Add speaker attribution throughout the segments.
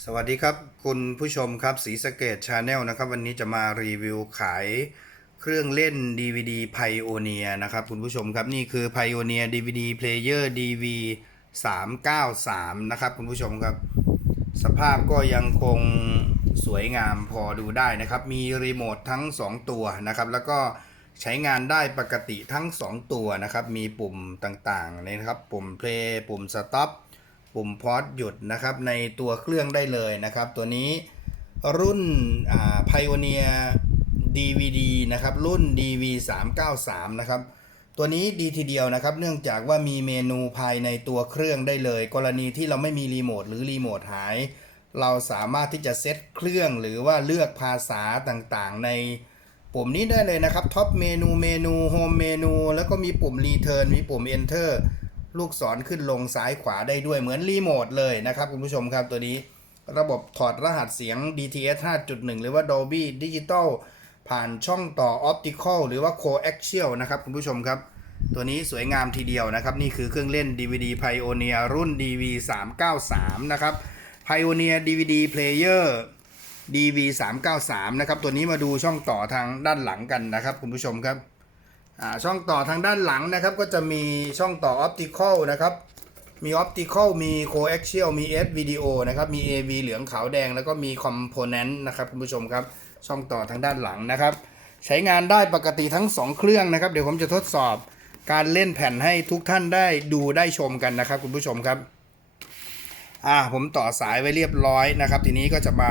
Speaker 1: สวัสดีครับ คุณผู้ชมครับสีสเกตชาแนลนะครับ วันนี้จะมารีวิวขายเครื่องเล่น DVD Pioneer นะครับคุณผู้ชมครับนี่คือ Pioneer DVD Player DV 393 นะครับคุณผู้ชมครับ สภาพก็ยังคงสวยงามพอดูได้นะครับ มีรีโมททั้ง 2 ตัวนะครับ แล้วก็ใช้งานได้ปกติทั้ง 2 ตัวนะครับ มีปุ่มต่างๆนะครับ ปุ่ม play ปุ่ม stop ปุ่มพอ s หยุดนะครับในตัวเครื่องได้เลยนะครับ ตัวนี้รุ่นอ่า Pioneer DVD นะครับรุ่น DV 393นะครับตัวนี้ดีทีเดียวนะครับเนื่องจากว่ามีเมนูภายในตัวเครื่องได้เลย กรณีที่เราไม่มีรีโมทหรือรีโมทหาย เราสามารถที่จะเซตเครื่องหรือว่าเลือกภาษาต่างๆ ในปุ่มนี้ได้เลยนะครับท็อปเมนูเมนูโฮมเมนูแล้วก็มีปุ่มรีเทิร์นมีปุ่ม Enter ลูกศรขึ้นลงซ้ายขวาได้ด้วยเหมือนรีโมทเลยนะครับคุณผู้ชมครับตัวนี้ระบบถอดรหัสเสียง DTS 5.1 หรือว่า Dolby Digital ผ่านช่องต่อ Optical หรือว่า Coaxial นะครับคุณผู้ชมครับ ตัวนี้สวยงามทีเดียวนะครับ นี่คือเครื่องเล่น DVD Pioneer รุ่น DV 393นะครับ Pioneer DVD Player DV 393นะครับ ตัวนี้มาดูช่องต่อทางด้านหลังกันนะครับคุณผู้ชมครับ ช่องต่อทางด้านหลังนะครับก็จะมีช่องต่อ Optical นะครับมี Optical มี Coaxial มี S Video นะครับมี AV เหลืองขาวแดงแล้วก็มี Component นะครับคุณผู้ชมครับช่องต่อทางด้านหลังนะครับ ใช้งานได้ปกติทั้ง 2 เครื่องนะครับ เดี๋ยวผมจะทดสอบการเล่นแผ่นให้ทุกท่านได้ดูได้ชมกันนะครับ คุณผู้ชมครับอ่าผมต่อสายไว้เรียบร้อยนะครับ ทีนี้ก็จะมา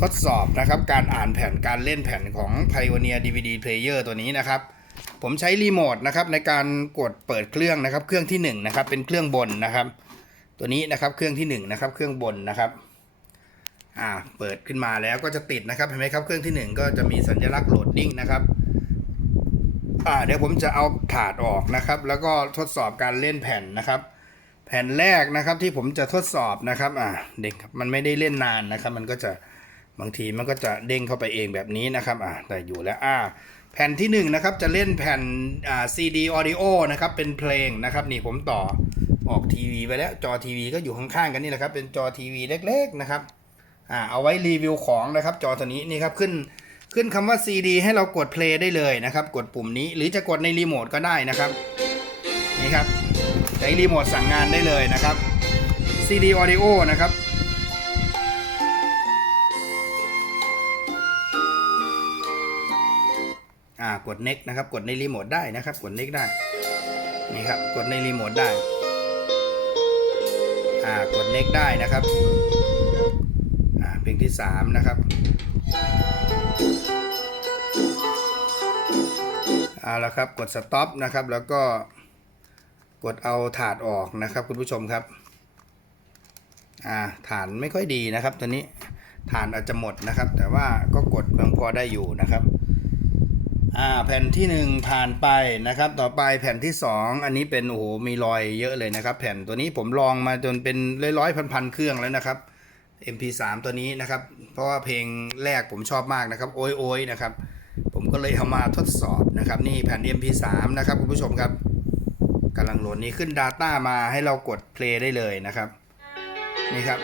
Speaker 1: ทดสอบนะครับ การอ่านแผ่นการเล่นแผ่นของ Pioneer DVD Player ตัวนี้นะครับ ผมใช้รีโมทนะครับในการกดเปิดเครื่องนะครับ เครื่องที่1นะครับเป็นเครื่องบนนะครับ ตัวนี้นะครับเครื่องที่1นะครับเครื่องบนนะครับอ่าเปิดขึ้นมาแล้วก็จะติดนะครับเห็นไหมครับเครื่องที่ 1 ก็จะมีสัญลักษณ์โหลดดิ้งนะครับอ่าเดี๋ยวผมจะเอาถาดออกนะครับ แล้วก็ทดสอบการเล่นแผ่นนะครับ แผ่นแรกนะครับที่ผมจะทดสอบนะครับอ่าเด็กครับมันไม่ได้เล่นนานนะครับ มันก็จะบางทีมันก็จะเด้งเข้าไปเองแบบนี้นะครับอ่าแต่อยู่แล้วอ่า แผ่นที่1นงนะครับจะเล่นแผ่นอ่า CD audio นะครับเป็นเพลงนะครับนี่ผมต่อออกทีวีไปแล้วจอทีวีก็อยู่ข้างๆกันนี่แหละครับเป็นจอทีวีเล็กๆนะครับอ่าเอาไว้รีวิวของนะครับจอตัวนี้นี่ครับขึ้นขึ้นคำว่า CD ให้เรากด play ได้เลยนะครับกดปุ่มนี้หรือจะกดในรีโมทก็ได้นะครับนี่ครับใช้รีโมทสั่งงานได้เลยนะครับ CD audio นะครับ อ่ากด next นะครับ กดในรีโมทได้นะครับ กด next ได้ นี่ครับ กดในรีโมทได้ อ่ากด next ได้นะครับ อ่า เพลงที่ 3 นะครับ เอาละครับ กด stop นะครับ แล้วก็กดเอาถาดออกนะครับ คุณผู้ชมครับ อ่า ฐานไม่ค่อยดีนะครับ ตัวนี้ฐานอาจจะหมดนะครับ แต่ว่าก็กดเพียงพอได้อยู่นะครับ อ่าแผ่นที่ 1 ผ่านไปนะครับ ต่อไปแผ่นที่ 2 อันนี้เป็นโอ้โหมีรอยเยอะเลยนะครับ แผ่นตัวนี้ผมลองมาจนเป็นร้อยร้อยพันพันๆเครื่องแล้วนะครับ MP3 ตัวนี้นะครับ เพราะว่าเพลงแรกผมชอบมากนะครับโอ้ยโอยนะครับ ผมก็เลยเอามาทดสอบนะครับ นี่แผ่น MP3 นะครับคุณผู้ชมครับกำลังโหลดนี้ขึ้น Data มาให้เรากด play ได้เลยนะครับนี่ครับ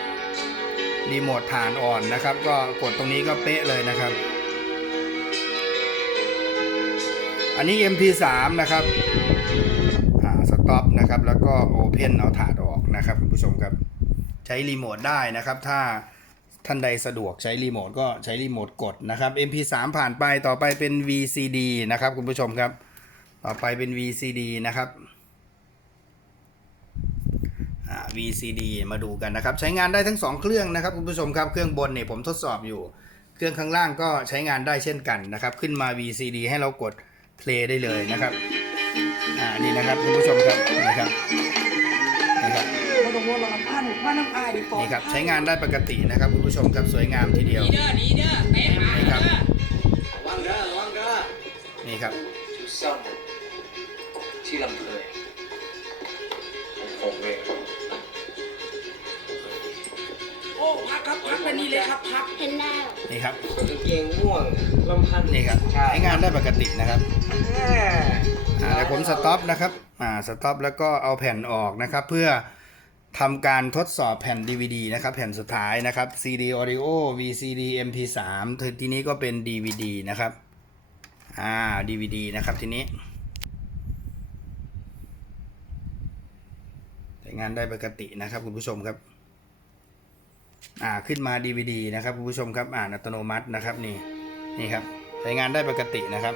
Speaker 1: รีโมทฐานอ่อนนะครับ ก็กดตรงนี้ก็เป๊ะเลยนะครับ อันนี้ MP3 นะครับอ่าสต็อปนะครับ แล้วก็ Open เอาถาดออกนะครับคุณผู้ชมครับ ใช้รีโมทได้นะครับ ถ้าท่านใดสะดวกใช้รีโมทก็ใช้รีโมทกดนะครับ MP3 ผ่านไปต่อไปเป็น VCD นะครับคุณผู้ชมครับ ต่อไปเป็น VCD นะครับอ่า VCD มาดูกันนะครับ ใช้งานได้ทั้ง 2 เครื่องนะครับคุณผู้ชมครับเครื่องบนเนี่ยผมทดสอบอยู่ เครื่องข้างล่างก็ใช้งานได้เช่นกันนะครับ ขึ้นมา VCD ให้เรากด play ได้เลยนะครับ อ่า นี่นะครับคุณผู้ชมครับนี่ครับนี่ครับ
Speaker 2: เราต้องว่าเราพันว่าน้ำอายดีกว่า
Speaker 1: นี่ครับ ใช้งานได้ปกตินะครับคุณผู้ชมครับสวยงามทีเดียว
Speaker 3: ดีเด้อดีเด้อเตะหา
Speaker 1: นี่ครับ
Speaker 3: เด้อ
Speaker 2: ระวังเด้อระวังเด้อ
Speaker 1: นี่ครับ
Speaker 4: ชื่อซ่อมที่ลำเพยผมคงเอง
Speaker 3: อ้พักครับพักไปนี่เลยครับพัก
Speaker 5: เห็นแล้ว
Speaker 1: นี่ครับ
Speaker 4: ส่วนกางเกงม่วงลำพันธ์
Speaker 1: นี่ครับ
Speaker 4: ใช่
Speaker 1: ใช้งานได้ปกตินะครับ
Speaker 4: แม่
Speaker 1: อ่าเดี๋ยวผมสต็อปนะครับอ่าสต็อปแล้วก็เอาแผ่นออกนะครับ เพื่อทำการทดสอบแผ่น DVD นะครับ แผ่นสุดท้ายนะครับ CD Audio VCD MP3 ทีนี้ก็เป็น DVD นะครับอ่า DVD นะครับทีนี้ใช้งานได้ปกตินะครับคุณผู้ชมครับ อ่าขึ้นมา DVD นะครับคุณผู้ชมครับอ่านอัตโนมัตินะครับนี่นี่ครับใช้งานได้ปกตินะครับ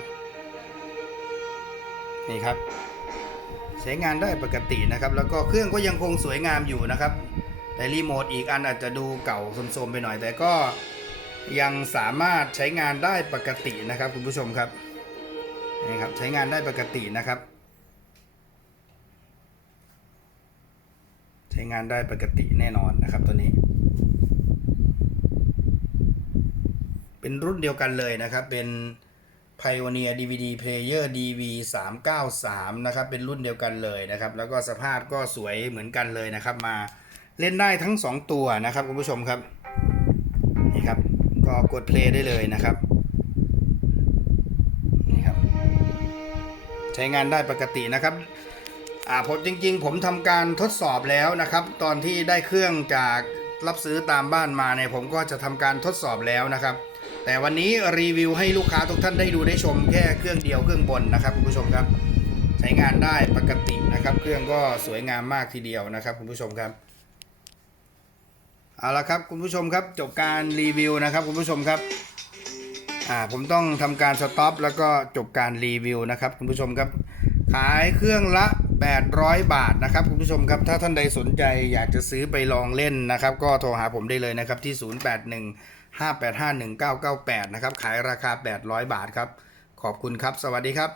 Speaker 1: นี่ครับใช้งานได้ปกตินะครับ แล้วก็เครื่องก็ยังคงสวยงามอยู่นะครับ แต่รีโมทอีกอันอาจจะดูเก่าโทมๆไปหน่อย แต่ก็ยังสามารถใช้งานได้ปกตินะครับคุณผู้ชมครับนี่ครับใช้งานได้ปกตินะครับ ใช้งานได้ปกติแน่นอนนะครับตัวนี้ เป็นรุ่นเดียวกันเลยนะครับ เป็น Pioneer DVD Player DV 393นะครับ เป็นรุ่นเดียวกันเลยนะครับ แล้วก็สภาพก็สวยเหมือนกันเลยนะครับ มาเล่นได้ทั้ง 2 ตัวนะครับคุณผู้ชมครับ นี่ครับ ก็กด play ได้เลยนะครับ นี่ครับ ใช้งานได้ปกตินะครับอ่าผมจริงๆ ผมทำการทดสอบแล้วนะครับ ตอนที่ได้เครื่องจากรับซื้อตามบ้านมาเนี่ยผมก็จะทำการทดสอบแล้วนะครับ แต่วันนี้รีวิวให้ลูกค้าทุกท่านได้ดูได้ชมแค่เครื่องเดียวเครื่องบนนะครับคุณผู้ชมครับ ใช้งานได้ปกตินะครับ เครื่องก็สวยงามมากทีเดียวนะครับ คุณผู้ชมครับเอาละครับคุณผู้ชมครับจบการรีวิวนะครับ คุณผู้ชมครับอ่าผมต้องทำการสต็อปแล้วก็จบการรีวิวนะครับ คุณผู้ชมครับ ขายเครื่องละ 800 บาทนะครับคุณผู้ชมครับถ้าท่านใดสนใจอยากจะซื้อไปลองเล่นนะครับ ก็โทรหาผมได้เลยนะครับที่ 081 5851998 นะครับขายราคา 800 บาทครับ ขอบคุณครับ สวัสดีครับ